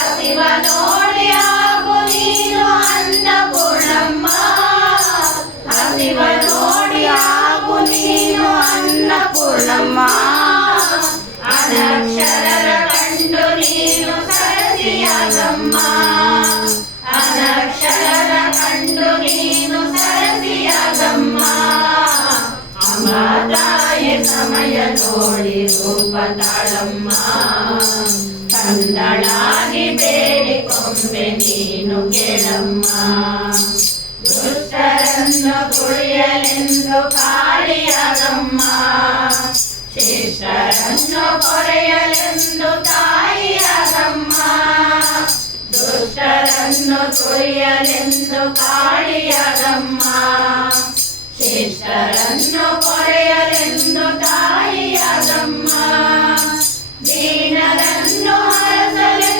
ಹಸಿವ ನೋಡಿ ಆಗು ನೀನು ಅನ್ನಪೂರ್ಣಮ್ಮ, ಹಸಿವ ನೋಡಿ ಆಗು ನೀನು ಅನ್ನಪೂರ್ಣಮ್ಮ. ಅನಕ್ಷರರ ಕಂಡು ನೀನು ಸರಸಿಯಾಗಮ್ಮ, ಅನಕ್ಷರರ ಕಂಡು ನೀನು ಸರಸಿಯಾಗಮ್ಮ. ಅಮೃತಾಯ ಸಮಯ ನೋಡಿ ರೂಪ ತಾಳಮ್ಮ, ಕಂದಳಾಗಿ ಬೇಡಿಕೊಂಬೆ ನೀನು ಕೇಳಮ್ಮ. ದುಷ್ಟರನ್ನು ತುಳಿಯಲೆಂದು ಕಾಳಿಯಾಗಮ್ಮ, ಶಿಷ್ಟರನ್ನು ಕೊರೆಯಲೆಂದು ತಾಯಿಯಾಗಮ್ಮ. ದುಷ್ಟರನ್ನು ತುಳಿಯಲೆಂದು ಕಾಳಿಯಾಗಮ್ಮ, ಶಿಷ್ಟರನ್ನು ಕೊರೆಯಲೆಂದು ತಾಯಿಯಾಗಮ್ಮ. ದೀನರನ್ನು ಹರಸಲೆಂದು